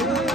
Ooh.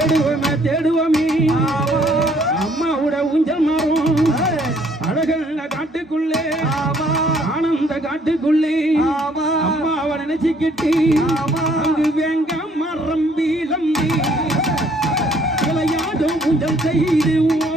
தேடுவோமா தேடுவோமே. அம்மாவோட ஊஞ்சல் மாறும். அழகல்ல காட்டுக்குள்ளே ஆனந்த காட்டுக்குள்ளே அம்மாவை நினைச்சுக்கிட்டு அங்கு வேங்க மரம் வீலம்பி விளையாடும் ஊஞ்சல் செய்துவோம்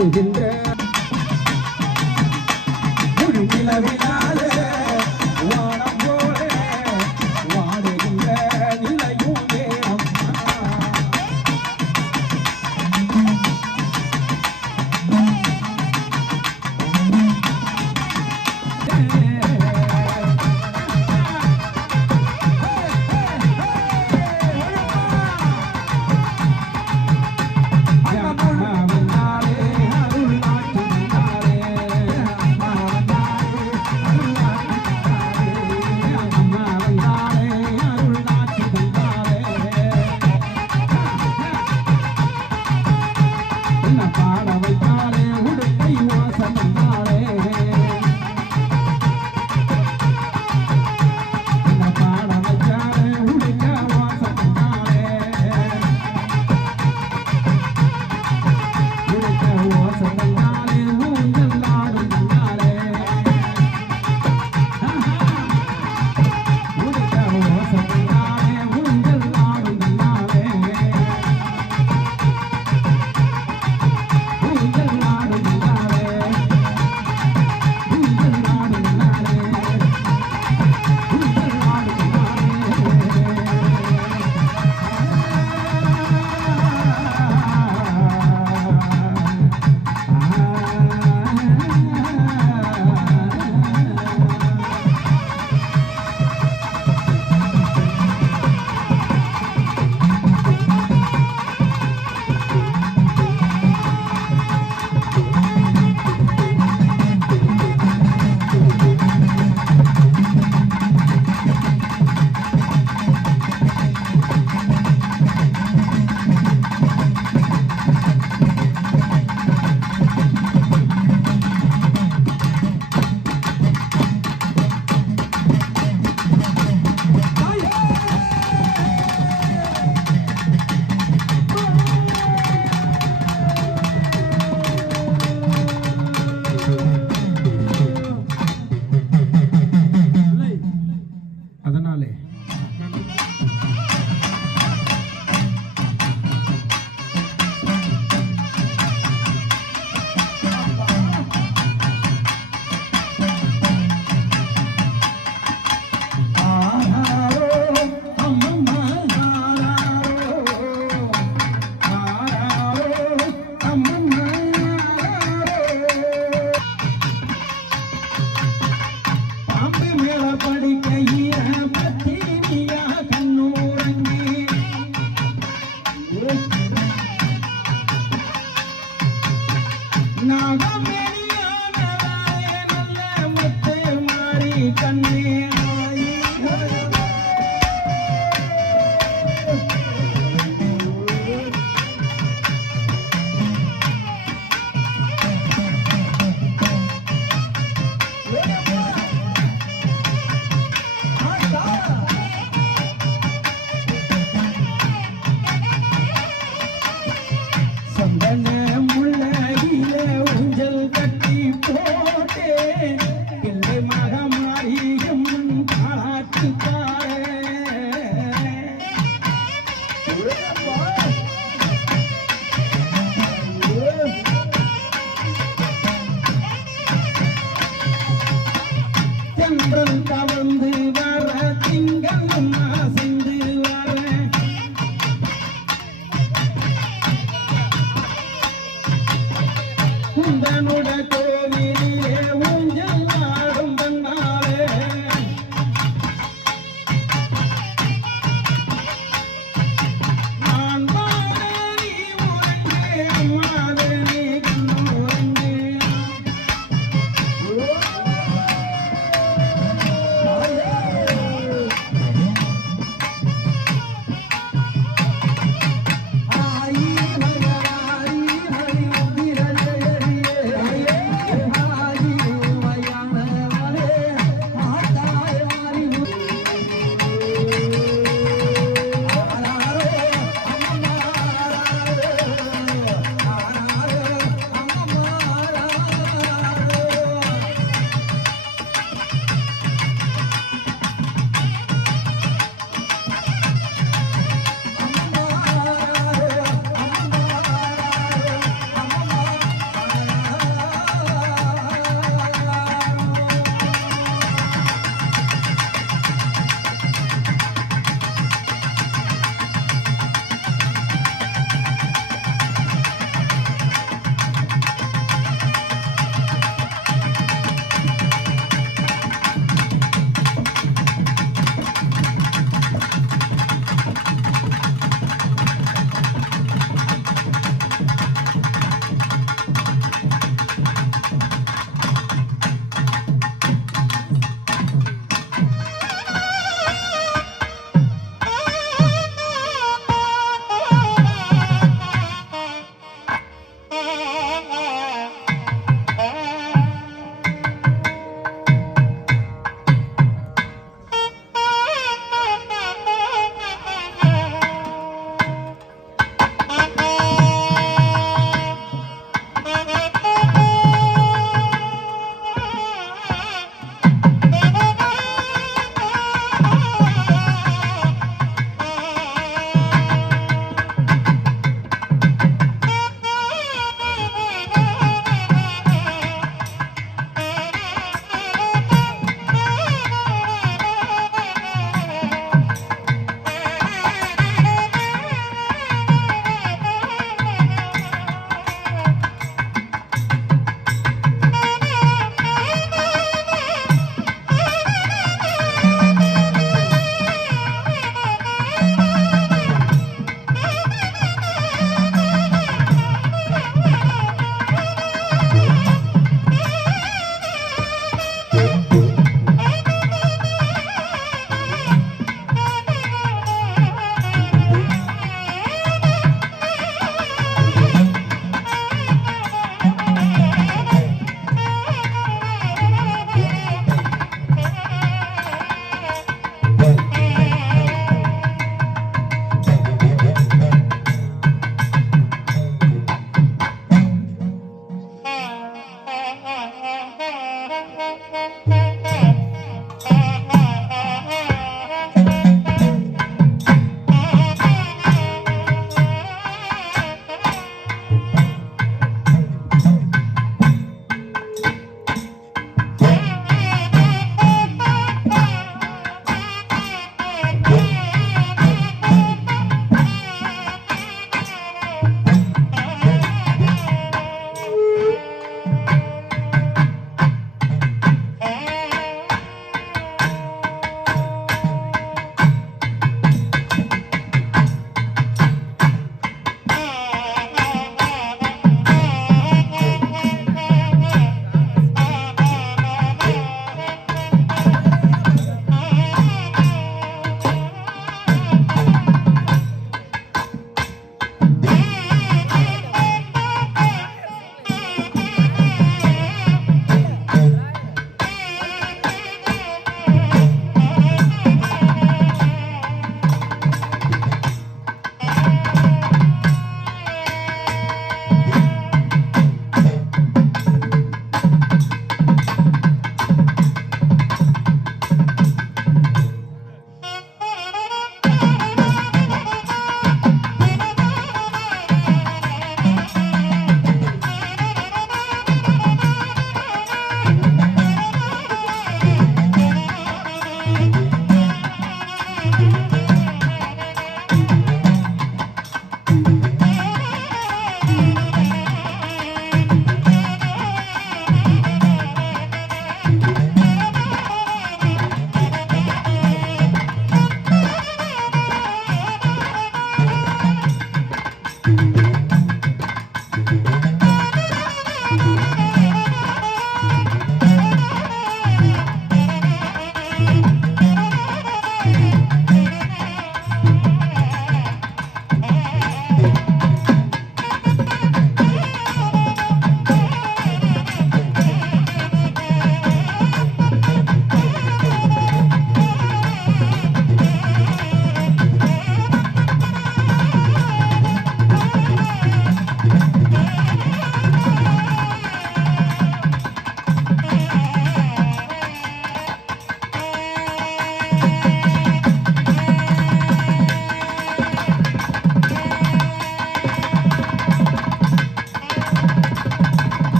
வாடுகின்ற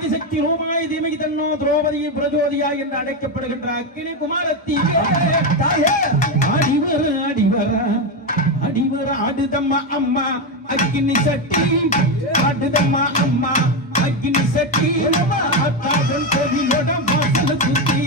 ஆதிசக்தி ரூபாய தீமகி தன்னோ திரௌபதி பிரஜோதியா என்று அழைக்கப்படுகின்ற அக்னி குமாரத்தி. அடிவர அடிவர அடிவர ஆடுதம்மா அம்மா அக்னி சட்டி. ஆடுதம்மா அம்மா அக்னி சட்டி. ஆத்தாதன் கோவிலோட வாசல சுத்தி.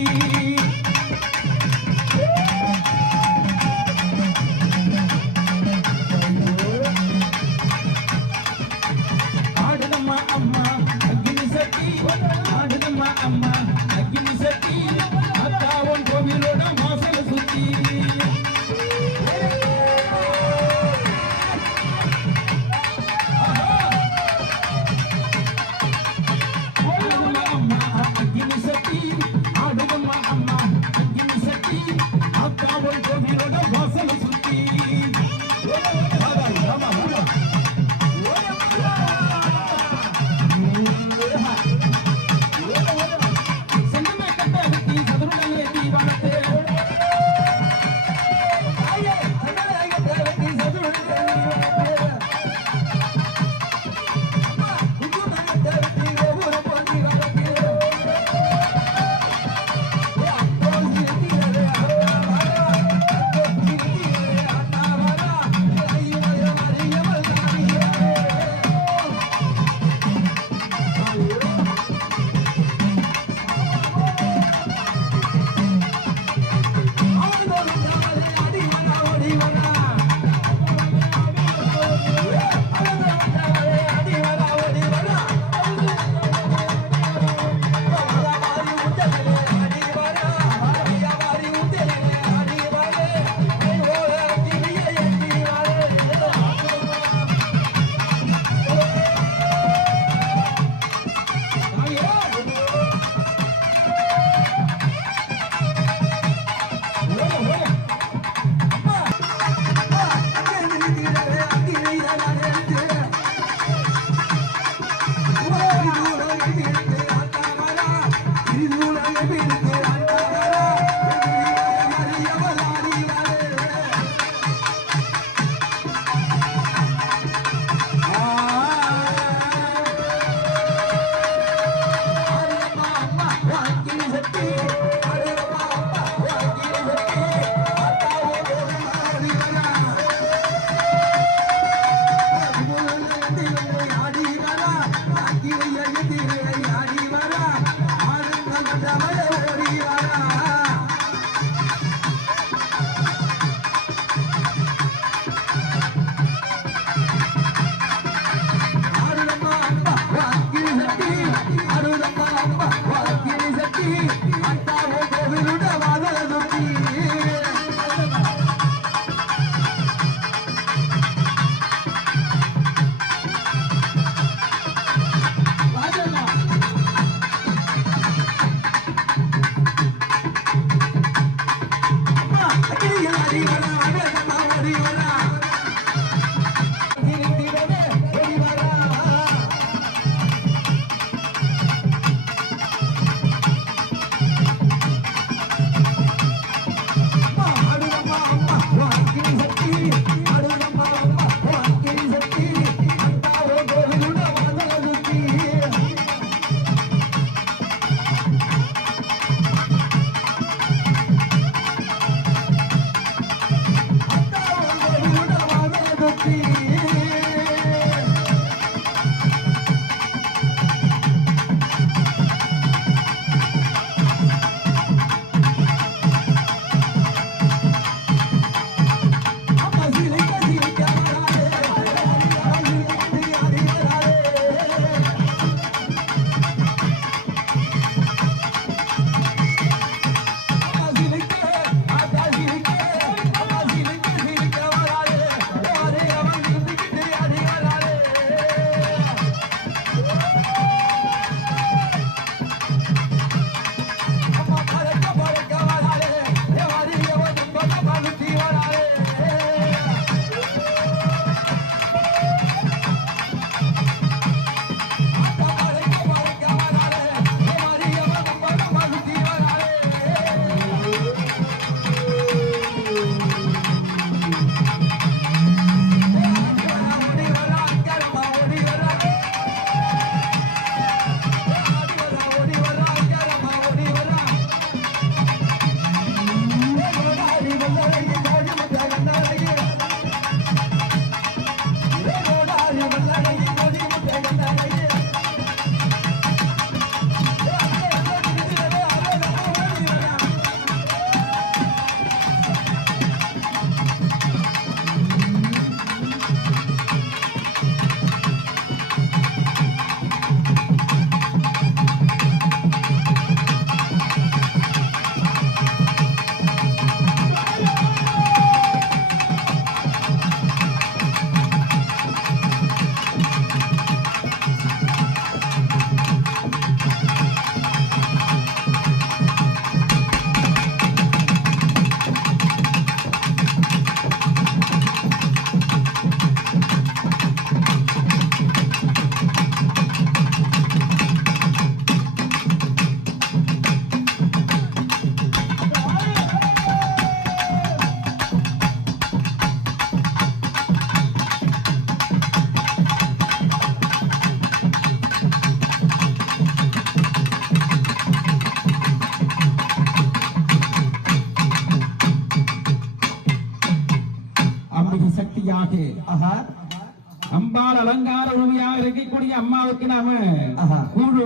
இருக்கக்கூடிய அம்மாவுக்கு நாம ஆஹா. கூழு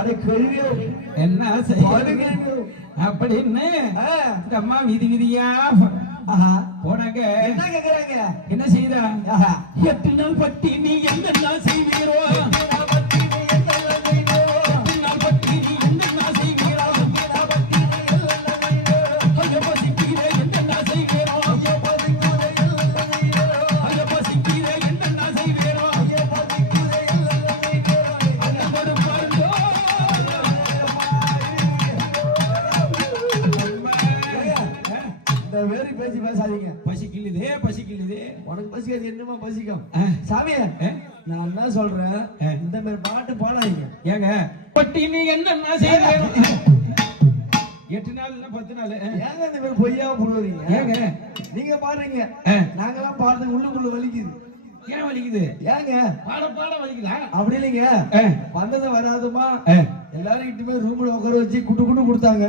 பேரா கடை கழுவியோ என்ன செய்ய பாடுகிறீங்க. அப்படின்னு இந்த அம்மா விதி விதியா போனாங்க என்ன கேக்குறாங்க? என்ன செய்தா? எட்டு நாள் பட்டி நீ என்னெல்லாம் செய்வீரோ? வேறு பேச்சு பேசாதீங்க. பசிக்கில்லுதே பசிக்கில்லுதே. உனக்கு பசிக்காது என்னமா பசிக்கும்? ஆ. சாமி ஆ. நான் என்ன சொல்றேன். இந்த மாதிரி பாட்டு பாடாதீங்க. ஏங்க? பட்டி நீ என்ன செய்வீரோ எட்டு நாள் இல்ல பத்து நாள்? ஏங்க இந்த மாதிரி பொய்யா புழுவுறீங்க ஏங்க? நீங்க பாடுறீங்க. நாங்கெல்லாம் பாடுறது உள்ளுக்குள்ள வலிக்குது. ஏன் வலிக்குது? ஏங்க? பாட பாட வலிக்குதா? அப்படி இல்லைங்க. வந்தது வராதுமா. எல்லாரும் கிட்டமே ரூம்ல உட்கார வச்சு குட்டு குட்டு கொடுத்தாங்க.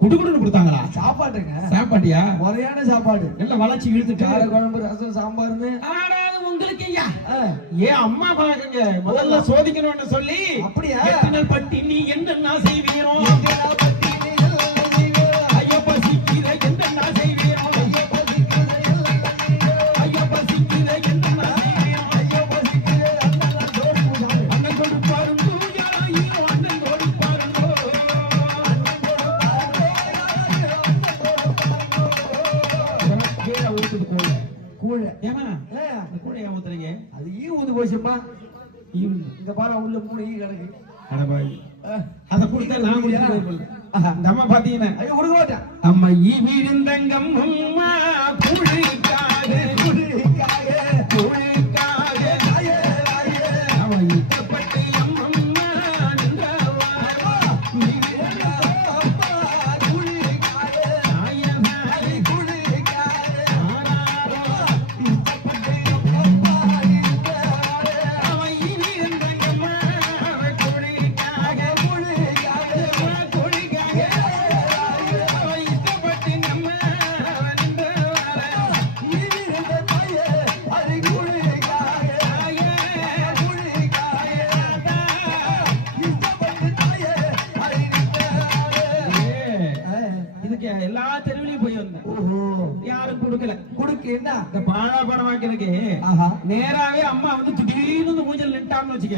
குடு குடுன்னு கொடுத்தாங்களா? சாப்பாட்டுங்க சாப்பாட்டியா? முறையான சாப்பாடு. நல்ல வளர்ச்சி இழுத்துட்டு. குழம்பு ரசம் சாம்பார்னு. உங்களுக்கு ஐயா ஏன் அம்மா பாருங்க முதல்ல சோதிக்கணும்னு சொல்லி அப்படியா? பட்டி நீ என்னென்ன செய்வீரோ? இந்த பாரு உள்ள மூணு ஈ கிடக்கு. அடபாய் அத கொடுத்தா நான் ஆஹா. இந்த அம்மா பாத்தீங்கன்னா ஐயோ கொடுக்க மாட்டேன். அம்மா ஈ விழுந்தங்கம் அம்மா புழுக்காக என்ன இந்த பாழா படம் வாக்கிறதுக்கு ஆஹா. நேராவே அம்மா வந்து திடீர்னு ஊஞ்சல் நின்ட்டான்னு வச்சுக்க